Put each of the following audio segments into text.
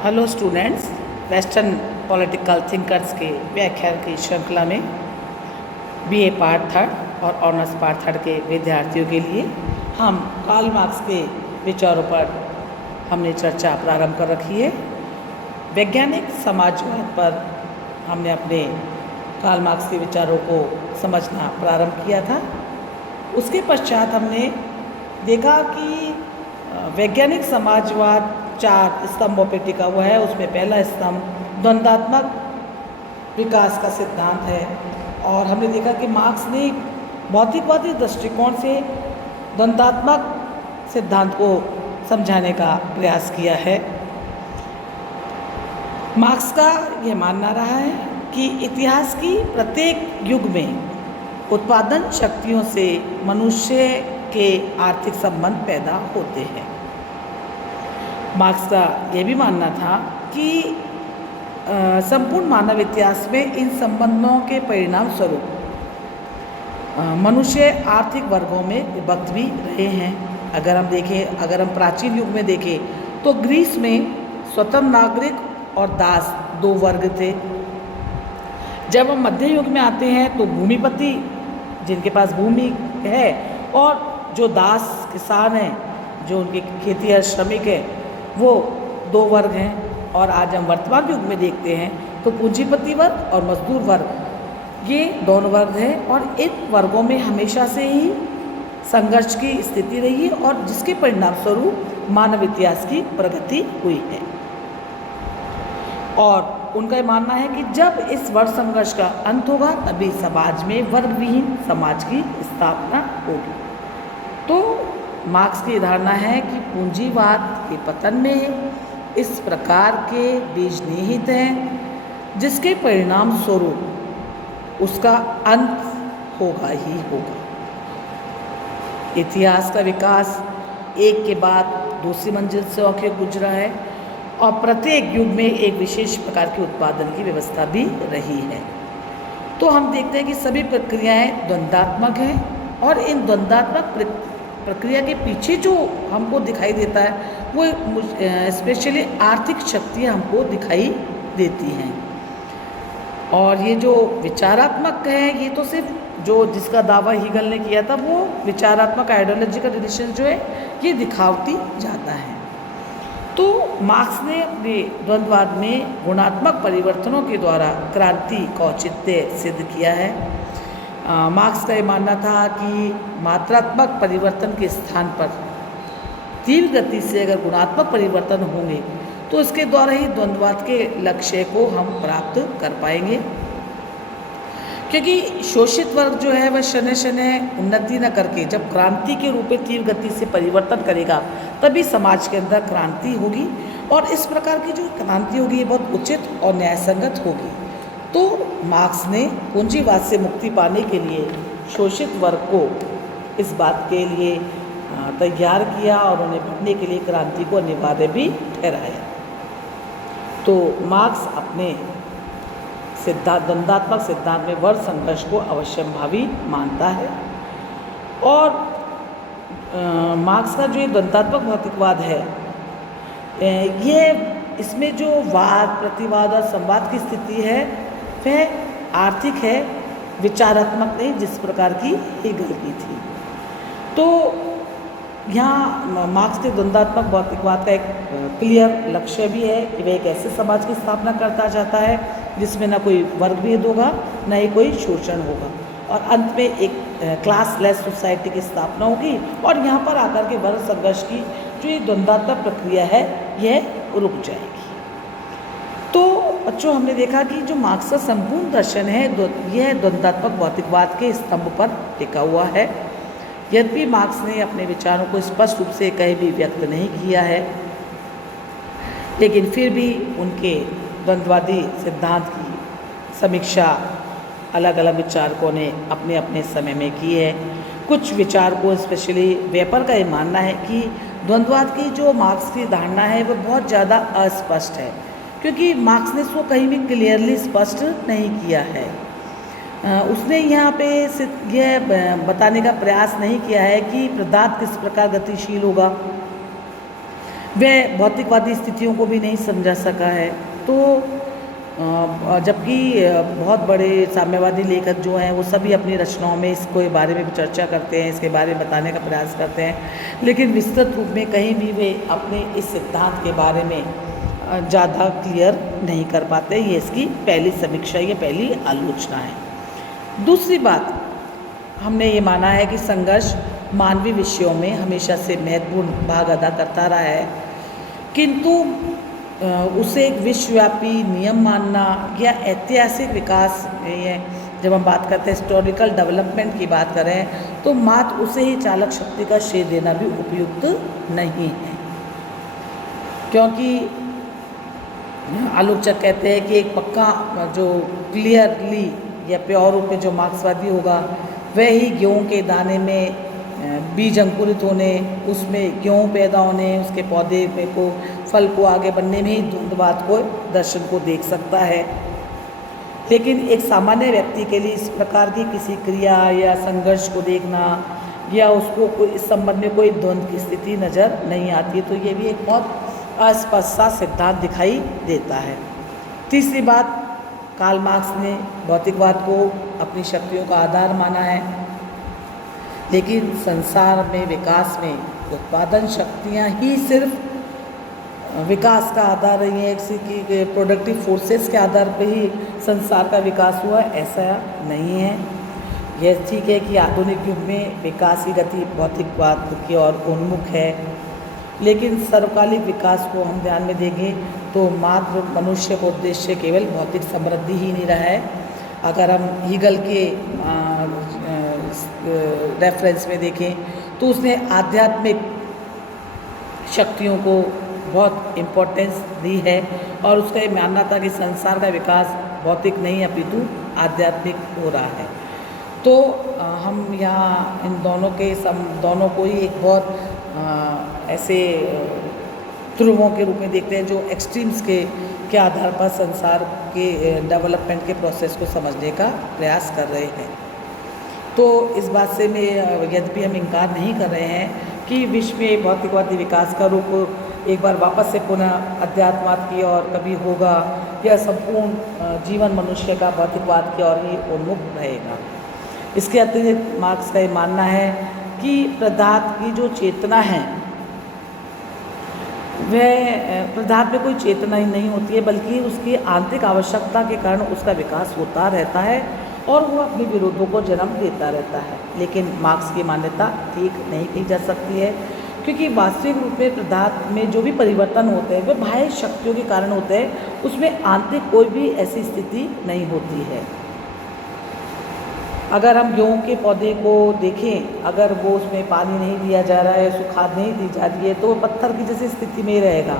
Hello students, western political thinkers के व्याख्यान की श्रृंखला में बीए पार्ट थर्ड और ऑनर्स पार्ट थर्ड के विद्यार्थियों के लिए हम कार्ल मार्क्स के विचारों पर हमने चर्चा प्रारंभ कर रखी है। वैज्ञानिक समाजवाद पर हमने अपने कार्ल मार्क्स के विचारों को समझना प्रारंभ किया था। उसके पश्चात हमने देखा कि वैज्ञानिक समाजवाद 4 स्तंभों पर टिका हुआ है। उसमें पहला स्तंभ द्वंद्वात्मक विकास का सिद्धांत है और हमने देखा कि मार्क्स ने भौतिकवादी दृष्टिकोण से द्वंद्वात्मक सिद्धांत को समझाने का प्रयास किया है। मार्क्स का यह मानना रहा है कि इतिहास की प्रत्येक युग में उत्पादन शक्तियों से मनुष्य के आर्थिक संबंध पैदा होते हैं। मार्क्स का यह भी मानना था कि संपूर्ण मानव इतिहास में इन संबंधों के परिणाम स्वरूप मनुष्य आर्थिक वर्गों में विभक्त भी रहे हैं। अगर हम प्राचीन युग में देखें तो ग्रीस में स्वतंत्र नागरिक और दास 2 वर्ग थे। जब हम मध्य युग में आते हैं तो भूमिपति, जिनके पास भूमि है, और जो दास किसान हैं, जो उनके खेती श्रमिक है, वो 2 वर्ग हैं। और आज हम वर्तमान युग में देखते हैं तो पूंजीपति वर्ग और मजदूर वर्ग, ये दोनों वर्ग हैं और इन वर्गों में हमेशा से ही संघर्ष की स्थिति रही है और जिसके परिणाम स्वरूप मानव इतिहास की प्रगति हुई है। और उनका ये मानना है कि जब इस वर्ग संघर्ष का अंत होगा तभी समाज में वर्ग विहीन समाज की स्थापना होगी। तो मार्क्स की धारणा है कि पूंजीवाद के पतन में इस प्रकार के बीज निहित हैं जिसके परिणाम स्वरूप उसका अंत होगा ही होगा। इतिहास का विकास एक के बाद दूसरी मंजिल से होकर गुजरा है और प्रत्येक युग में एक विशेष प्रकार के उत्पादन की व्यवस्था भी रही है। तो हम देखते हैं कि सभी प्रक्रियाएं द्वंद्वात्मक हैं और इन द्वंद्वात्मक प्रक्रिया के पीछे जो हमको दिखाई देता है वो स्पेशली आर्थिक शक्तियाँ हमको दिखाई देती हैं। और ये जो विचारात्मक है, ये तो सिर्फ जो जिसका दावा हीगल ने किया था वो विचारात्मक आइडियोलॉजिकल रिलेशन जो है ये दिखावती जाता है। तो मार्क्स ने अपने द्वंद्ववाद में गुणात्मक परिवर्तनों के द्वारा क्रांति का औचित्य सिद्ध किया है। मार्क्स का ये मानना था कि मात्रात्मक परिवर्तन के स्थान पर तीव्र गति से अगर गुणात्मक परिवर्तन होंगे तो इसके द्वारा ही द्वंद्ववाद के लक्ष्य को हम प्राप्त कर पाएंगे, क्योंकि शोषित वर्ग जो है वह शनय शनय उन्नति न करके जब क्रांति के रूप में तीव्र गति से परिवर्तन करेगा तभी समाज के अंदर क्रांति होगी और इस प्रकार की जो क्रांति होगी ये बहुत उचित और न्यायसंगत होगी। तो मार्क्स ने पूंजीवाद से मुक्ति पाने के लिए शोषित वर्ग को इस बात के लिए तैयार किया और उन्हें बढ़ने के लिए क्रांति को अनिवार्य भी ठहराया। तो मार्क्स अपने द्वंद्वात्मक सिद्धांत में वर्ग संघर्ष को अवश्यंभावी मानता है और मार्क्स का जो द्वंद्वात्मक भौतिकवाद है ये इसमें जो वाद प्रतिवाद और संवाद की स्थिति है वह आर्थिक है, विचारात्मक नहीं, जिस प्रकार की हीगल की थी। तो यहाँ मार्क्स के द्वंद्वात्मक भौतिकवाद का एक क्लियर लक्ष्य भी है कि वह एक ऐसे समाज की स्थापना करता चाहता है जिसमें ना कोई वर्ग भेद होगा ना ही कोई शोषण होगा और अंत में एक क्लासलेस सोसाइटी की स्थापना होगी और यहाँ पर आकर के वर्ग संघर्ष की जो ये द्वंद्वात्मक प्रक्रिया है यह रुक जाएगी। तो बच्चों, हमने देखा कि जो मार्क्स का संपूर्ण दर्शन है यह द्वंद्वात्मक भौतिकवाद के स्तंभ पर टिका हुआ है। यद्यपि मार्क्स ने अपने विचारों को स्पष्ट रूप से कहीं भी व्यक्त नहीं किया है, लेकिन फिर भी उनके द्वंद्ववादी सिद्धांत की समीक्षा अलग अलग विचारकों ने अपने अपने समय में की है। कुछ विचारकों स्पेशली वेपर का ये मानना है कि द्वंद्ववाद की जो मार्क्स की धारणा है वो बहुत ज़्यादा अस्पष्ट है, क्योंकि मार्क्स ने इसको कहीं भी क्लियरली स्पष्ट नहीं किया है। उसने यहाँ पे यह बताने का प्रयास नहीं किया है कि पदार्थ किस प्रकार गतिशील होगा वह भौतिकवादी स्थितियों को भी नहीं समझा सका है। तो जबकि बहुत बड़े साम्यवादी लेखक जो हैं वो सभी अपनी रचनाओं में इसको बारे में चर्चा करते हैं, इसके बारे में बताने का प्रयास करते हैं, लेकिन विस्तृत रूप में कहीं भी वे अपने इस सिद्धांत के बारे में ज़्यादा क्लियर नहीं कर पाते। ये इसकी पहली समीक्षा, ये पहली आलोचना है। दूसरी बात, हमने ये माना है कि संघर्ष मानवीय विषयों में हमेशा से महत्वपूर्ण भाग अदा करता रहा है, किंतु उसे एक विश्वव्यापी नियम मानना या ऐतिहासिक विकास में, जब हम बात करते हैं हिस्टोरिकल डेवलपमेंट की बात करें, तो मात्र उसे ही चालक शक्ति का श्रेय देना भी उपयुक्त नहीं है। क्योंकि आलोचक कहते हैं कि एक पक्का जो क्लियरली या प्योर रूप में जो मार्क्सवादी होगा वह ही गेहूँ के दाने में बीज अंकुरित होने, उसमें गेहूँ पैदा होने, उसके पौधे में को फल को आगे बढ़ने में ही द्वंद्ववाद को दर्शन को देख सकता है। लेकिन एक सामान्य व्यक्ति के लिए इस प्रकार की किसी क्रिया या संघर्ष को देखना या उसको कोई इस संबंध में कोई द्वंद्व की स्थिति नज़र नहीं आती, तो ये भी एक बहुत अस्पष्ट सिद्धांत दिखाई देता है। तीसरी बात, कार्ल मार्क्स ने भौतिकवाद को अपनी शक्तियों का आधार माना है, लेकिन संसार में विकास में उत्पादन शक्तियाँ ही सिर्फ विकास का आधार रही है, कि प्रोडक्टिव फोर्सेस के आधार पर ही संसार का विकास हुआ, ऐसा नहीं है। यह ठीक है कि आधुनिक युग में विकास की गति भौतिकवाद की ओर उन्मुख है, लेकिन सर्वकालिक विकास को हम ध्यान में देंगे तो मात्र मनुष्य का उद्देश्य केवल भौतिक समृद्धि ही नहीं रहा है। अगर हम हीगल के रेफरेंस में देखें तो उसने आध्यात्मिक शक्तियों को बहुत इम्पोर्टेंस दी है और उसका ये मानना था कि संसार का विकास भौतिक नहीं अपितु आध्यात्मिक हो रहा है। तो हम यहाँ इन दोनों को ही एक बहुत ऐसे ध्रुवों के रूप में देखते हैं जो एक्सट्रीम्स के आधार पर संसार के डेवलपमेंट के प्रोसेस को समझने का प्रयास कर रहे हैं। तो इस बात से मैं यद्यपि हम इनकार नहीं कर रहे हैं कि विश्व में भौतिकवादी विकास का रूप एक बार वापस से पुनः अध्यात्मवाद की ओर कभी होगा या संपूर्ण जीवन मनुष्य का भौतिकवाद की ओर ही उन्मुख रहेगा। इसके अतिरिक्त मार्क्स का ये मानना है कि पदार्थ की जो चेतना है वह पदार्थ में कोई चेतना ही नहीं होती है, बल्कि उसकी आंतरिक आवश्यकता के कारण उसका विकास होता रहता है और वो अपने विरोधों को जन्म देता रहता है। लेकिन मार्क्स की मान्यता ठीक नहीं की जा सकती है, क्योंकि वास्तविक रूप में पदार्थ में जो भी परिवर्तन होते हैं वह बाह्य शक्तियों के कारण होते हैं, उसमें आंतरिक कोई भी ऐसी स्थिति नहीं होती है। अगर हम गेहूँ के पौधे को देखें, अगर वो उसमें पानी नहीं दिया जा रहा है, उसको खाद नहीं दी जा रही है, तो वो पत्थर की जैसी स्थिति में रहेगा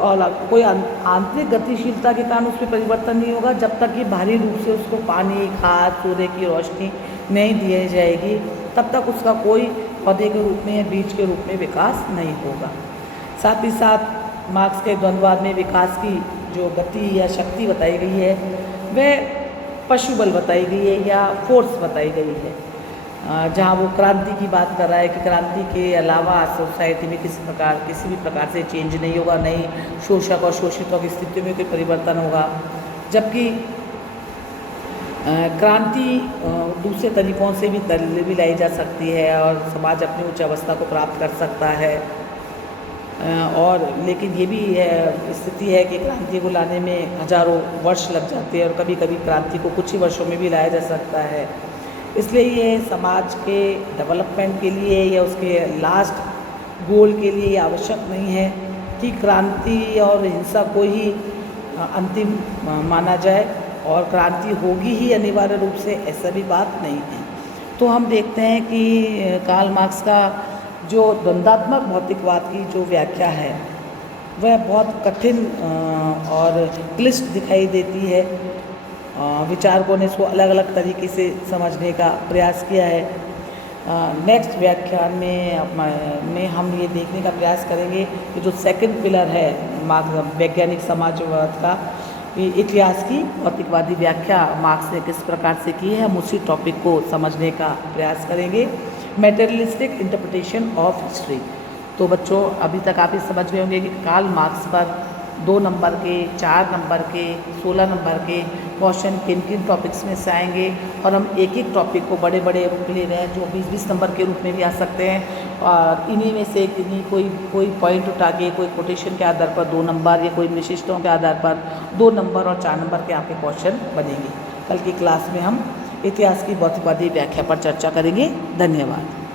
और कोई आंतरिक गतिशीलता के कारण उसमें परिवर्तन नहीं होगा जब तक कि बाहरी रूप से उसको पानी, खाद, सूर्य की रोशनी नहीं दी जाएगी, तब तक उसका कोई पौधे के रूप में या बीज के रूप में विकास नहीं होगा। साथ ही साथ मार्क्स के द्वंद्ववाद में विकास की जो गति या शक्ति बताई गई है वह पशु बल बताई गई है या फोर्स बताई गई है, जहाँ वो क्रांति की बात कर रहा है कि क्रांति के अलावा सोसाइटी में किसी भी प्रकार से चेंज नहीं होगा, नहीं शोषक और शोषितों की स्थिति में कोई परिवर्तन होगा। जबकि क्रांति दूसरे तरीक़ों से भी लाई जा सकती है और समाज अपनी उच्च अवस्था को प्राप्त कर सकता है। और लेकिन ये भी स्थिति है कि क्रांति को लाने में हजारों वर्ष लग जाते हैं और कभी कभी क्रांति को कुछ ही वर्षों में भी लाया जा सकता है। इसलिए ये समाज के डेवलपमेंट के लिए या उसके लास्ट गोल के लिए ये आवश्यक नहीं है कि क्रांति और हिंसा को ही अंतिम माना जाए और क्रांति होगी ही अनिवार्य रूप से, ऐसा भी बात नहीं है। तो हम देखते हैं कि कार्ल मार्क्स का जो द्वंद्वात्मक भौतिकवाद की जो व्याख्या है वह बहुत कठिन और क्लिष्ट दिखाई देती है। विचारकों ने इसको अलग अलग तरीके से समझने का प्रयास किया है। नेक्स्ट व्याख्यान में हम ये देखने का प्रयास करेंगे कि जो सेकंड पिलर है वैज्ञानिक समाजवाद का, इतिहास की भौतिकवादी व्याख्या मार्क्स ने किस प्रकार से की है, हम उसी टॉपिक को समझने का प्रयास करेंगे, मटेरियलिस्टिक इंटरप्रिटेशन ऑफ हिस्ट्री। तो बच्चों अभी तक आप ये समझ गए होंगे कि कार्ल मार्क्स पर 2 नंबर के, 4 नंबर के, 16 नंबर के क्वेश्चन किन किन टॉपिक्स में से आएंगे, और हम एक एक टॉपिक को बड़े बड़े रूप ले रहे हैं जो 20-20 नंबर के रूप में भी आ सकते हैं, और इन्हीं में से किन्हीं कोई पॉइंट उठा के, कोई कोटेशन के आधार पर 2 नंबर या कोई विशिष्टों के आधार पर 2 नंबर और 4 नंबर के आपके क्वेश्चन बनेंगे। कल की क्लास में हम इतिहास की भौतिकवादी व्याख्या पर चर्चा करेंगे। धन्यवाद।